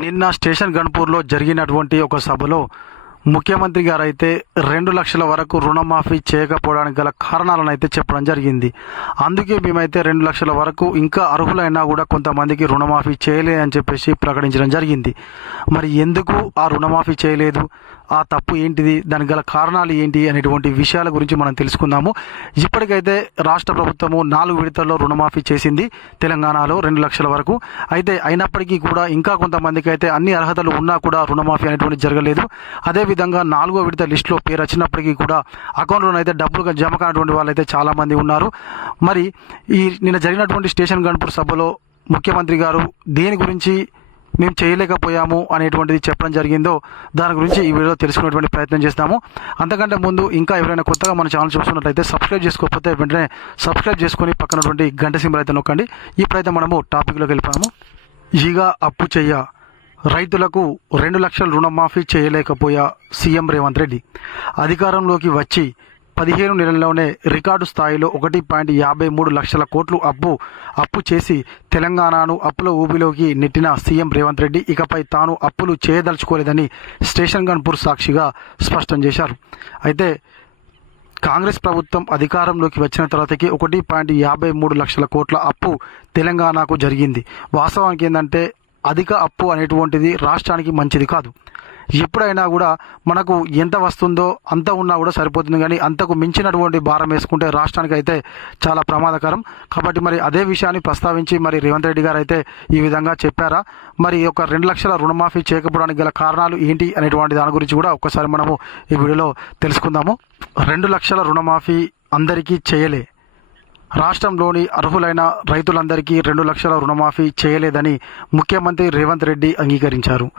నిన్న స్టేషన్ గణపూర్లో జరిగినటువంటి ఒక సభలో ముఖ్యమంత్రి గారు అయితే రెండు లక్షల వరకు రుణమాఫీ చేయకపోవడానికి గల కారణాలను అయితే చెప్పడం జరిగింది. అందుకే మేమైతే రెండు లక్షల వరకు ఇంకా అర్హులైనా కూడా కొంతమందికి రుణమాఫీ చేయలే అని చెప్పేసి ప్రకటించడం జరిగింది. మరి ఎందుకు ఆ రుణమాఫీ చేయలేదు? ఆ తప్పు ఏంటిది? దానికి గల కారణాలు ఏంటి? అనేటువంటి విషయాల గురించి మనం తెలుసుకుందాము. ఇప్పటికైతే రాష్ట్ర ప్రభుత్వము నాలుగు విడతల్లో రుణమాఫీ చేసింది తెలంగాణలో రెండు లక్షల వరకు. అయితే అయినప్పటికీ కూడా ఇంకా కొంతమందికి అయితే అన్ని అర్హతలు ఉన్నా కూడా రుణమాఫీ అనేటువంటి జరగలేదు. అదేవిధంగా నాలుగో విడత లిస్టులో పేరు వచ్చినప్పటికీ కూడా అకౌంట్లో అయితే డబ్బులు జమ కానటువంటి వాళ్ళు అయితే చాలామంది ఉన్నారు. మరి ఈ నిన్న జరిగినటువంటి స్టేషన్ గన్పూర్ సభలో ముఖ్యమంత్రి గారు దేని గురించి మేము చేయలేకపోయాము అనేటువంటిది చెప్పడం జరిగిందో దాని గురించి ఈ వీడియో తెలుసుకునేటువంటి ప్రయత్నం చేస్తాము. అంతకంటే ముందు ఇంకా ఎవరైనా కొత్తగా మన ఛానల్ చూస్తున్నట్లయితే సబ్స్క్రైబ్ చేసుకోకపోతే వెంటనే సబ్స్క్రైబ్ చేసుకొని పక్కనటువంటి గంట సింబల్ అయితే నొక్కండి. ఇప్పుడైతే మనము టాపిక్లోకి వెళ్ళిపోయాము ఈగా అప్పు చెయ్య. రైతులకు రెండు లక్షల రుణమాఫీ చేయలేకపోయా సీఎం రేవంత్ రెడ్డి. అధికారంలోకి వచ్చి పదిహేను నెలల్లోనే రికార్డు స్థాయిలో ఒకటి పాయింట్ యాభై మూడు లక్షల కోట్లు అప్పు అప్పు చేసి తెలంగాణను అప్పుల ఊబిలోకి నెట్టిన సీఎం రేవంత్ రెడ్డి ఇకపై తాను అప్పులు చేయదలుచుకోలేదని స్టేషన్ గన్పూర్ సాక్షిగా స్పష్టం చేశారు. అయితే కాంగ్రెస్ ప్రభుత్వం అధికారంలోకి వచ్చిన తర్వాతకి ఒకటి పాయింట్ యాభై మూడు లక్షల కోట్ల అప్పు తెలంగాణకు జరిగింది. వాస్తవానికి ఏంటంటే అధిక అప్పు అనేటువంటిది రాష్ట్రానికి మంచిది కాదు. ఎప్పుడైనా కూడా మనకు ఎంత వస్తుందో అంత ఉన్నా కూడా సరిపోతుంది. కానీ అంతకు మించినటువంటి భారం వేసుకుంటే రాష్ట్రానికి అయితే చాలా ప్రమాదకరం. కాబట్టి మరి అదే విషయాన్ని ప్రస్తావించి మరి రేవంత్ రెడ్డి గారు అయితే ఈ విధంగా చెప్పారా? మరి ఒక యొక్క రెండు లక్షల రుణమాఫీ చేయకపోవడానికి గల కారణాలు ఏంటి అనేటువంటి దాని గురించి కూడా ఒక్కసారి మనము ఈ వీడియోలో తెలుసుకుందాము. రెండు లక్షల రుణమాఫీ అందరికీ చేయలే. రాష్ట్రంలోని అర్హులైన రైతులందరికీ రెండు లక్షల రుణమాఫీ చేయలేదని ముఖ్యమంత్రి రేవంత్ రెడ్డి అంగీకరించారు.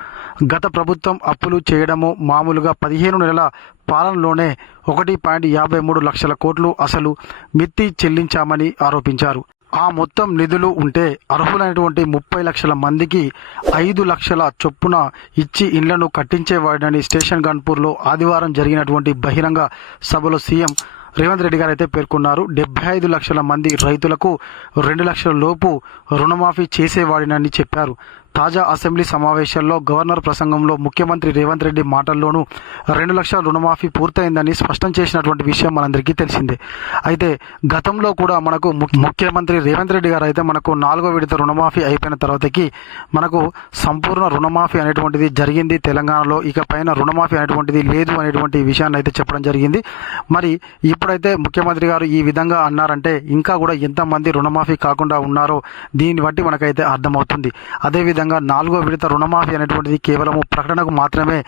గత ప్రభుత్వం అప్పులు చేయడము మామూలుగా పదిహేను నెలల పాలనలోనే ఒకటి పాయింట్ యాభై మూడు లక్షల కోట్లు అసలు మిత్తి చెల్లించామని ఆరోపించారు. ఆ మొత్తం నిధులు ఉంటే అర్హులైనటువంటి ముప్పై లక్షల మందికి ఐదు లక్షల చొప్పున ఇచ్చి ఇండ్లను కట్టించేవాడని స్టేషన్ గన్పూర్లో ఆదివారం జరిగినటువంటి బహిరంగ సభలో సీఎం రేవంత్ రెడ్డి గారు అయితే పేర్కొన్నారు. డెబ్బై ఐదు లక్షల మంది రైతులకు రెండు లక్షల లోపు రుణమాఫీ చేసేవాడినని చెప్పారు. తాజా అసెంబ్లీ సమావేశాల్లో గవర్నర్ ప్రసంగంలో ముఖ్యమంత్రి రేవంత్ రెడ్డి మాటల్లోనూ రెండు లక్షల రుణమాఫీ పూర్తయిందని స్పష్టం చేసినటువంటి విషయం మనందరికీ తెలిసిందే. అయితే గతంలో కూడా మనకు ము- ముఖ్యమంత్రి రేవంత్ రెడ్డి గారు అయితే మనకు నాలుగో విడత రుణమాఫీ అయిపోయిన తర్వాతకి మనకు సంపూర్ణ రుణమాఫీ అనేటువంటిది జరిగింది తెలంగాణలో. ఇక పైన రుణమాఫీ అనేటువంటిది లేదు అనేటువంటి విషయాన్ని అయితే చెప్పడం జరిగింది. మరి ఇప్పుడైతే ముఖ్యమంత్రి గారు ఈ విధంగా అన్నారంటే ఇంకా కూడా ఎంతమంది రుణమాఫీ కాకుండా ఉన్నారో దీన్ని బట్టి మనకైతే అర్థమవుతుంది. అదేవిధంగా నాలుగో విడత రుణమాఫీ అనేటువంటిది కేవలము ప్రకటనకు మాత్రమే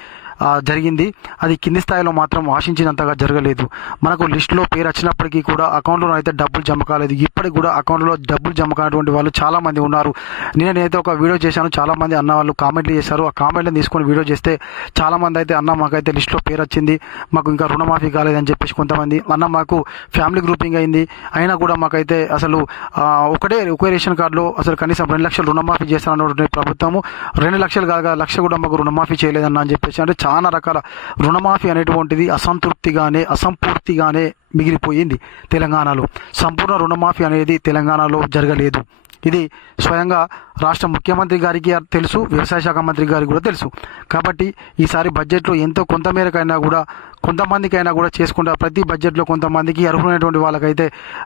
జరిగింది. అది కింది స్థాయిలో మాత్రం ఆశించినంతగా జరగలేదు. మనకు లిస్టులో పేరు వచ్చినప్పటికీ కూడా అకౌంట్లో అయితే డబ్బులు జమ కాలేదు. ఇప్పటికి కూడా అకౌంట్లో డబ్బులు జమ కానటువంటి వాళ్ళు చాలామంది ఉన్నారు. నేను నేనైతే ఒక వీడియో చేశాను. చాలామంది అన్న వాళ్ళు కామెంట్లు చేశారు. ఆ కామెంట్లను తీసుకొని వీడియో చేస్తే చాలామంది అయితే అన్న మాకైతే లిస్టులో పేరు వచ్చింది. మాకు ఇంకా రుణమాఫీ కాలేదని చెప్పేసి కొంతమంది అన్న మాకు ఫ్యామిలీ గ్రూపింగ్ అయింది. అయినా కూడా మాకైతే అసలు ఒకటే ఒకే రేషన్ కార్డులో అసలు కనీసం రెండు లక్షలు రుణమాఫీ చేస్తానన్నటువంటి ప్రభుత్వము రెండు లక్షలు కాగా లక్ష కూడా మాకు రుణమాఫీ చేయలేదన్న అని చెప్పేసి అంటే చాలా రకాల రుణమాఫీ అనేటువంటిది అసంతృప్తిగానే అసంపూర్తిగానే మిగిలిపోయింది తెలంగాణలో. సంపూర్ణ రుణమాఫీ అనేది తెలంగాణలో జరగలేదు. ఇది స్వయంగా రాష్ట్ర ముఖ్యమంత్రి గారికి తెలుసు వ్యవసాయ శాఖ మంత్రి గారికి కూడా తెలుసు. కాబట్టి ఈసారి బడ్జెట్లో ఎంతో కొంతమేరకైనా కూడా కొంతమందికైనా కూడా చేసుకుంటా ప్రతి బడ్జెట్లో కొంతమందికి అర్హులైనటువంటి వాళ్ళకైతే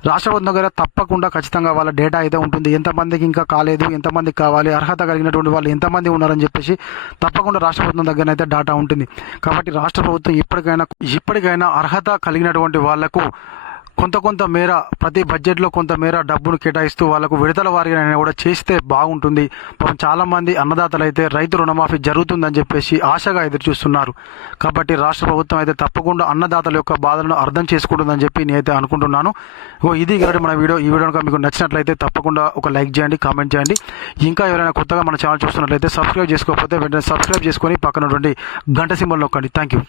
రాష్ట్ర ప్రభుత్వం దగ్గర తప్పకుండా ఖచ్చితంగా వాళ్ళ డేటా అయితే ఉంటుంది. ఎంతమందికి ఇంకా కాలేదు ఎంతమందికి కావాలి అర్హత కలిగినటువంటి వాళ్ళు ఎంతమంది ఉన్నారని చెప్పేసి తప్పకుండా రాష్ట్ర ప్రభుత్వం దగ్గర అయితే డేటా ఉంటుంది. కాబట్టి రాష్ట్ర ప్రభుత్వం ఇప్పటికైనా ఇప్పటికైనా అర్హత కలిగినటువంటి వాళ్ళకు కొంత కొంత మేర ప్రతి బడ్జెట్లో కొంత మేర డబ్బును కేటాయిస్తూ వాళ్ళకు విడతల వారిగా కూడా చేస్తే బాగుంటుంది. పాపం చాలామంది అన్నదాతలు అయితే రైతు రుణమాఫీ జరుగుతుందని చెప్పేసి ఆశగా ఎదురు చూస్తున్నారు కాబట్టి రాష్ట్ర ప్రభుత్వం అయితే తప్పకుండా అన్నదాతల యొక్క బాధలను అర్థం చేసుకుంటుందని చెప్పి నేనైతే అనుకుంటున్నాను. ఓ ఇది కాబట్టి మన వీడియో ఈ వీడియో మీకు నచ్చినట్లయితే తప్పకుండా ఒక లైక్ చేయండి కామెంట్ చేయండి. ఇంకా ఎవరైనా కొత్తగా మన ఛానల్ చూస్తున్నట్లయితే సబ్స్క్రైబ్ చేసుకోకపోతే వెంటనే సబ్స్క్రైబ్ చేసుకొని పక్కనటువంటి గంట సింబల్ నొక్కండి. Thank you.